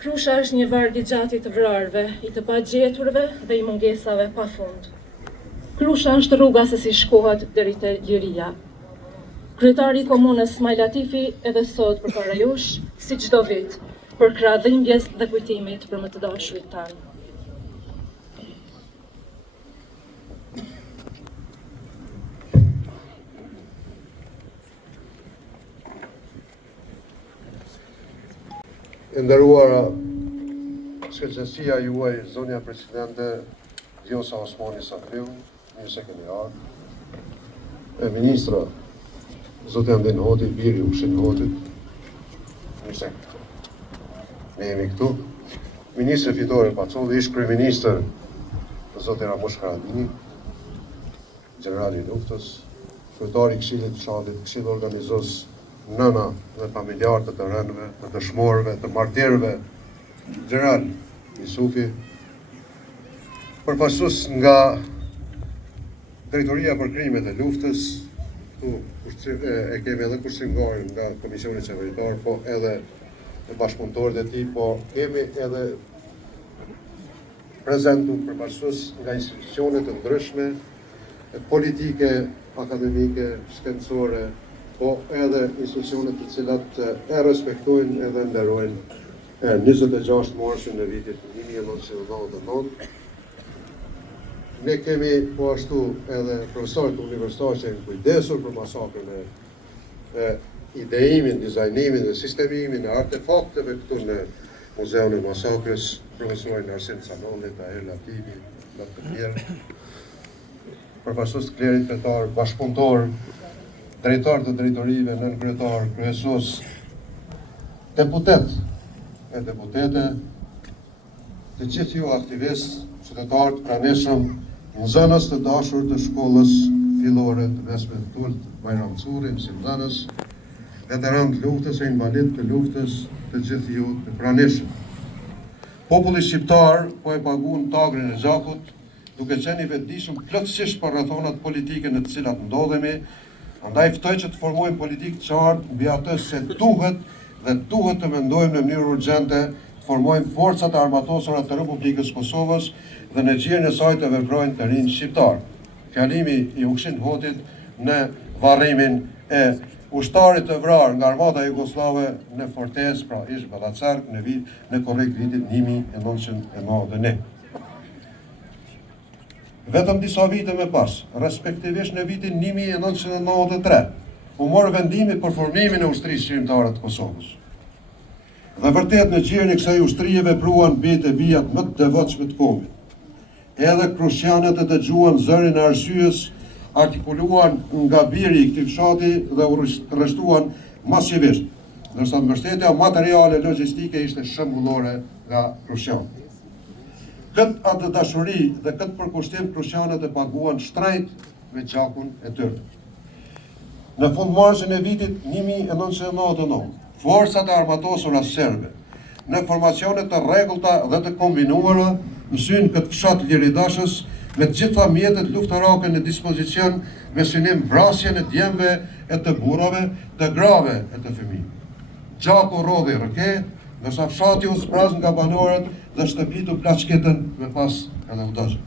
Krusha është një varg I gjatë I të vrarëve, I të pagjeturve dhe I mungesave pa fund. Krusha është rruga se si shkohet deri te liria. Kryetari I komunës Smajl Latifi edhe sot përpara jush, si çdo vit, për krah dhimbjes dhe kujtimit për më të dashurit tanë. E nderuara shkëlqësia juaj, zonja presidente Vjosa Osmani Sapriu, mirë se keni ardhur. Ministra, zotë Andin Hoti, biri Ushin Hotit, mirë se ne jemi këtu. Ministri Fitore Pacolli, ish kryeministër, zotë Ramush Haradini, generali I luftës, kryetari I Këshillit Fshatit, Këshilli organizues nëna dhe familjarë të rënëve, të dëshmorëve, të martirëve, General Isufi, përfaqësues nga Drejtoria për Krimet e Luftës, këtu e kemi edhe kushtingorin nga Komisioni Qeveritar, po edhe bashkëpunëtorët e tij, po kemi edhe prezentu përfaqësues nga institucione të ndryshme, politike, akademike, shkencore, po edhe institucionet të cilat e respektojnë edhe nderojnë 26 morshin në vitit 1999. Ne kemi po ashtu edhe profesorët universitarë që janë kujdesur për masakrën e ideimin, dizajnimin dhe sistemimin e artefakteve këtu në Muzeun e Masakrës, profesorin Arsen Sanoni, Tahir Latifi, dhe të tjerë, përfaqësues të klerit fetar, bashkëpunëtor, drejtar të drejtorive, nënkryetar, kryesues, deputet e deputete, të gjithë ju aktivistë, qytetarë të pranishëm, nxënës të dashur të shkollës fillore të mesme të Tult, Bajram Curi, mësimdhënës, veteranë të luftës e invalid të luftës, të gjithë ju të pranishëm. Populli shqiptar po e paguan tagrin e gjakut, duke qenë I vetëdijshëm plotësisht për rrethonat politike në të cilat ndodhemi. Andaj ftoj që të formojmë politikë të qartë mbi atë se duhet të mendojmë në mënyrë urgjente, të formojmë forcat armatosura të Republikës Kosovës dhe në gjirin e saj të veprojnë të rinj shqiptar. Fjalimi I Ushin Hotit në varrimin e ushtarit të vrarë nga Armata Jugoslave në Fortez, pra ish Ballacark, në korrekt vitin 1991. Vetëm disa vite më pas, respektivisht në vitin 1993, u morë vendimi për formimin e ushtrisë shqiptare të Kosovës. Dhe vërtet në gjirin e kësaj ushtrie vepruan bijtë e bijat më të devotshme të kombit. Edhe krushanët e dëgjuan zërin e arsyes, artikuluan nga biri I këtij fshati dhe u rreshtuan masivisht, ndërsa mbështetja materiale logjistike ishte shembullore nga krushanët. Këtë atë dashuri dhe këtë përkushtim krushanët e paguan shtrejt me gjakun e tyre. Në fundmarshin e vitit 1999, forcat e armatosura serbe, në formacionet të rregullta dhe të kombinuara, mësyn këtë fshat liridashës me të gjitha mjetet luftarake në dispozicion me synim vrasjen e djemve e të burrave, të grave e të fëmijëve. Gjaku rodhi rëke, ndërsa fshati u zbraz nga banorët dhe shtëpitu plaçketën me pas edhe udhëzë.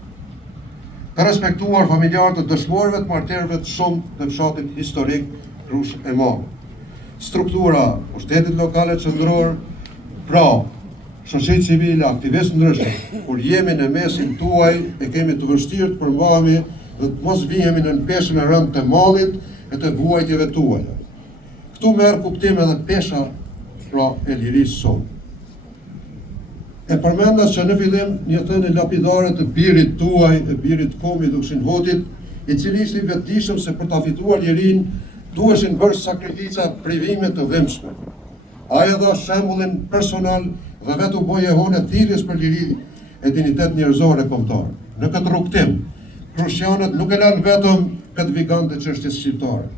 Të respektuar familjarë të dëshmorëve të martirëve të shumë të fshatit historik Krush e Madhe. Struktura pushtetit lokale qendror, pra shoqëri civile, aktivistë ndryshëm, kur jemi në mesin tuaj e kemi të vështirë të përmbahemi dhe të mos vihemi në peshën e rëndë të mallit e të vuajtjeve tuaja. Këtu merr kuptim edhe pesha pra e lirisë sonë. E përmendas që në fillim një thënie lapidare të birit tuaj, e birit komit Ushin Hotit, I cili ishte I vetëdijshëm se për ta fituar lirinë duheshin bërë sakrifica privime të dhimbshme. Ai dha shembullin personal dhe vetë u bë jehone thirrjes për liri e dinitet njerëzore kombëtare. Në këtë rrugtim, krushanët nuk e lanë vetëm këtë vikand të çështjes shqiptare.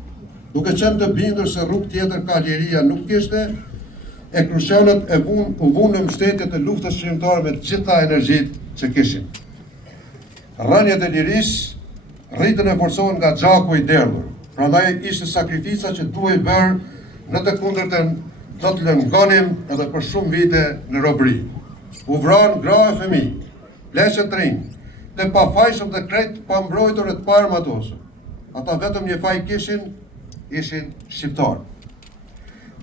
Duke qenë të bindur se rrugë tjetër ka liria nuk kishte, e krushanët u vunë në mbështetje të luftës shqiptare me të gjitha energjitë që kishin. Rënjet e lirisë rritën e forcohen nga gjaku I derdhur. Prandaj ishte sakrifica që duhej bërë në të kundërtën do të lëngonim edhe për shumë vite në robëri. U vranë gra e fëmijë, pleqë të rinj, të pafajshëm dhe krejt pa mbrojtur e të parë matosëm. Ata vetëm një faj kishin, ishin shqiptarë.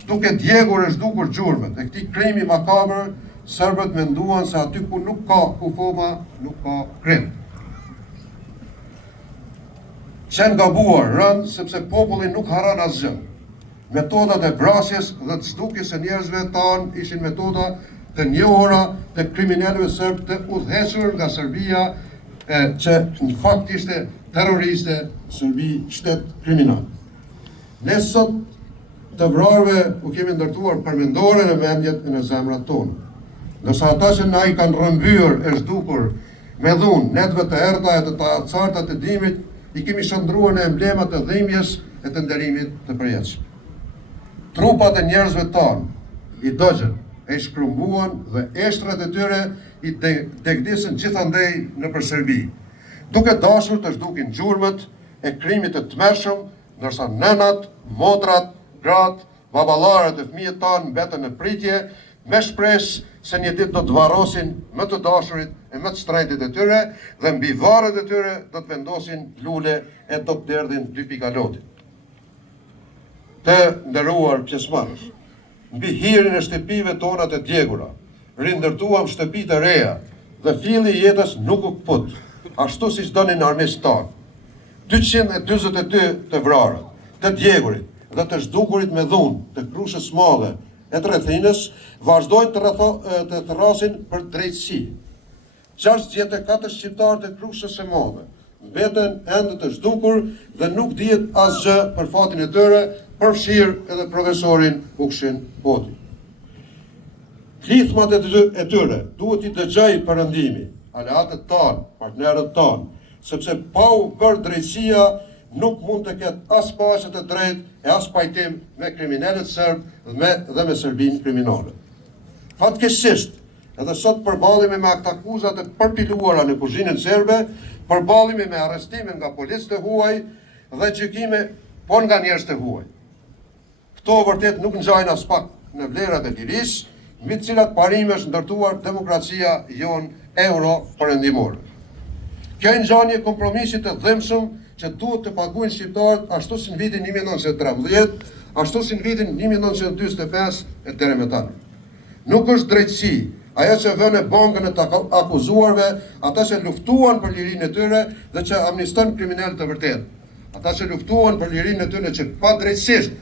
Duke djegur e zhdukur gjurmët e këtij krimi makabër, serbët menduan se aty ku nuk ka kufoma, nuk ka krim. Qenë gabuar rënd sepse populli nuk haran asgjë. Metodat e vrasjes dhe të zhdukjes e njerëzve tanë ishin metoda të njohura të kriminalëve serb të udhëhequr nga Serbia, që në fakt ishte terroriste, Serbi shtet kriminal. Ne sot të vrarëve u kemi ndërtuar përmendore në mendjet e në zemrat tonë. Nësa ata që na i kanë rrëmbyer e zhdukur me dhunë, netëve të errta e të carta të dimrit, i kemi shndruar në emblemat të dhimbjes e të nderimit të përjetshëm. Trupat e njerëzve tanë i dëgjën, e shkrumbuan dhe eshtrat e tyre i degdisën gjithandej nëpër Serbi, duke dashur të zhdukin gjurmët e krimit të tmerrshëm, ndërsa nënat, motrat, gratë, baballarët e fëmijët tanë mbetën në pritje, me shpresë se një ditë do të varrosin më të dashurit e më të shtrenjtit e tyre dhe mbi varret e tyre do të vendosin lule e do të derdhin 2 pikalotit. Të nderuar pjesëmarrës, mbi hirin e shtëpive tona të djegura, rindërtuam shtëpi të reja dhe filli i jetës nuk u kput, ashtu siç donin armiqtë tanë. 242 të vrarët, të djegurit dhe të zhdukurit me dhunë të Krushës së Madhe e të Rrethinës vazhdojnë të thrasin për drejtësi. 64 shqiptarë të Krushës së Madhe mbeten ende të zhdukur dhe nuk dihet asgjë për fatin e tyre, përfshirë edhe profesorin Ukshin Poti. Klithmat e tyre duhet i dëgjoj perëndimi, aleatët tanë, partnerët tanë, sepse pa u bërë drejtësia nuk mund të ketë as paqe të drejtë e as pajtim me kriminalët serb dhe me Serbinë kriminale. Fatkeqësisht, edhe sot përballemi me akuzat e përpiluara në kuzhinën serbe, përballemi me arrestime nga policët e huaj dhe gjykime po nga njerëz të huaj. Këto vërtet nuk ngjajnë as pak në vlerat e lirisë, mbi të cilat parime është ndërtuar demokracia jon euro-perëndimore. Kjo ngjanje kompromisit të dhimbshëm që duhet të paguajnë shqiptarët ashtu si në vitin 1913, ashtu si në vitin 1945 e deri më tani. Nuk është drejtësi ajo që vënë bankën e të akuzuarve, ata që luftuan për lirinë e tyre dhe që amniston kriminalët të vërtetë. Ata që luftuan për lirinë e tyre që pa drejtësisht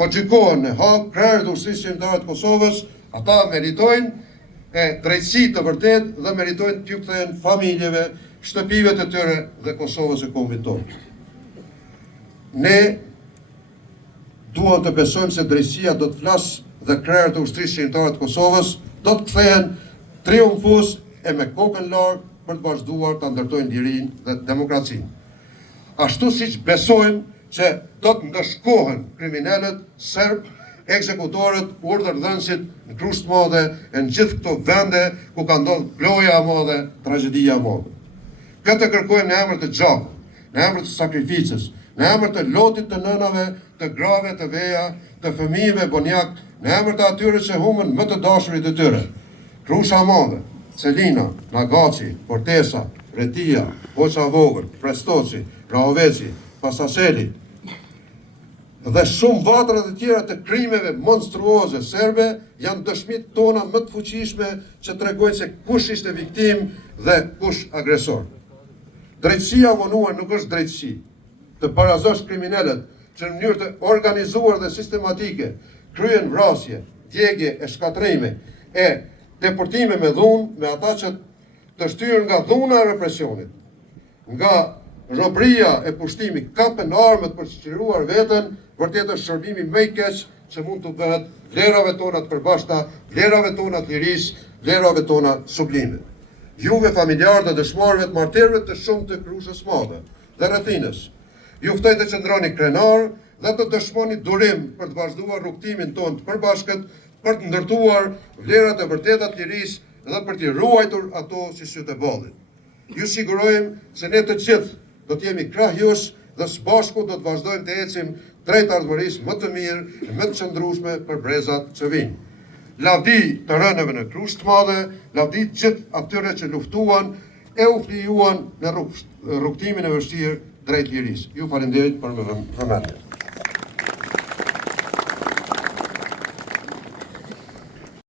po gjykohen në Hag, krerët e Ushtrisë Shqiptare të Kosovës, ata meritojnë drejtësi të vërtetë dhe meritojnë t'ju kthehen familjeve, shtëpive të tyre dhe Kosovës e kombit tonë. Ne duam të besojmë se drejtësia do të flasë dhe krerët e Ushtrisë Shqiptare të Kosovës do të kthehen triumfues e me kokën larg për të vazhduar të ndërtojnë lirinë dhe demokracinë. Ashtu siç besojmë që do të ndëshkohen kriminalët serb, ekzekutorët, urdhërdhënësit në Krushë të Madhe e në gjithë këto vende ku ka ndodhur ploja e madhe, tragjedia e madhe. Këtë kërkojmë në emër të gjakut, në emër të sakrificës, në emër të lotit të nënave, të grave, të veja, të fëmijëve bonjak, në emër të atyre që humën më të dashurit e tyre. Krusha e Madhe, Celina, Nagaci, Portesa, Retia, Hoqa Vogël, Prestoci, Rahoveci, Pasaseli dhe shumë vatra të tjera të krimeve monstruoze serbe janë dëshmit tona më të fuqishme që tregojnë se kush ishte viktim dhe kush agresor. Drejtësia vonuar nuk është drejtësi të barazosh kriminalët që në mënyrë të organizuar dhe sistematike kryen vrasje, djegje e shkatrime e deportime me dhunë me ata që të shtyrë nga dhuna e represionit, nga robëria e pushtimi, kapen armët për të shqiruar veten, vërtet është shërbimi më i keq që mund të bëhet vlerave tona të përbashkëta, vlerave tona të lirisë, vlerave tona sublime. Juve familjarë të dëshmorëve të martirëve të shumë të Krushës Madhe dhe Rrethinës, ju ftoj të qëndroni krenar dhe të dëshmoni durim për të vazhduar rrugtimin tonë të përbashkët, për të ndërtuar vlerat e vërteta të lirisë dhe për t'i ruajtur ato si sytë e bollit. Ju sigurojmë se ne të gjithë do të jemi krah jush dhe së bashku do të vazhdojmë të ecim drejtardhmërisë më të mirë e më të qëndrueshme për brezat që vinë. Lavdi të rënëve në Krusht të Madhe, lavdi të gjithë atyre që luftuan e u flijuan në rrugtimin e vështirë drejt lirisë. Ju falenderit për vëmendje.